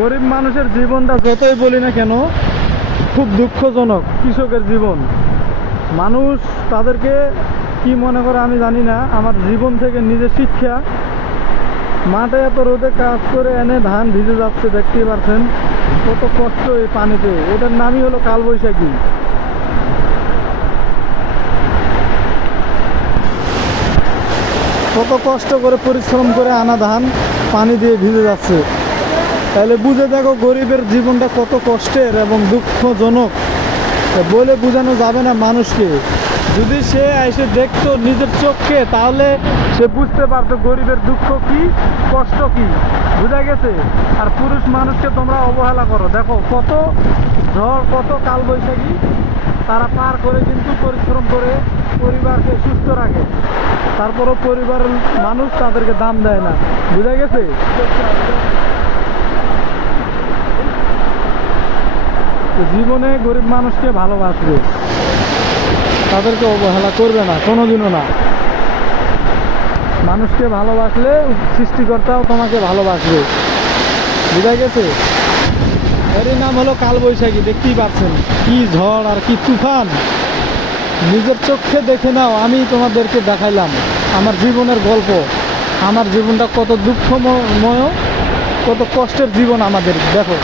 গরিব মানুষের জীবনটা যতই বলি না কেন খুব দুঃখজনক। কৃষকের জীবন, মানুষ তাদেরকে কি মনে করে আমি জানি না। আমার জীবন থেকে নিজের শিক্ষা, মাঠে এত রোদে কাজ করে এনে ধান ভিজে যাচ্ছে, দেখতেই পাচ্ছেন কত কষ্ট এই পানিতে। এটার নামই হলো কালবৈশাখী। কত কষ্ট করে পরিশ্রম করে আনা ধান পানি দিয়ে ভিজে যাচ্ছে। তাহলে বুঝে দেখো গরিবের জীবনটা কত কষ্টের এবং দুঃখজনক। বলে বোঝানো যাবে না মানুষকে। যদি সে এসে দেখতো নিজের চোখকে, তাহলে সে বুঝতে পারতো গরিবের দুঃখ কি, কষ্ট কি। বুঝা গেছে? আর পুরুষ মানুষকে তোমরা অবহেলা করো। দেখো কত ঝড়, কত কালবৈশাখী তারা পার করে কিন্তু পরিশ্রম করে পরিবারকে সুস্থ রাখে। তারপরও পরিবারের মানুষ তাদেরকে দাম দেয় না। বুঝা গেছে? জীবনে গরিব মানুষকে ভালোবাসবে, তাদেরকে অবহেলা করবে না, কোনোদিনও না। মানুষকে ভালোবাসলে সৃষ্টিকর্তাও তোমাকে ভালোবাসবে। বুঝা গেছে? এরই নাম হলো কালবৈশাখী। দেখতেই পাচ্ছেন কি ঝড় আর কি তুফান। নিজের চোখে দেখে নাও। আমি তোমাদেরকে দেখাইলাম আমার জীবনের গল্প। আমার জীবনটা কত দুঃখময়, কত কষ্টের জীবন আমাদের। দেখো।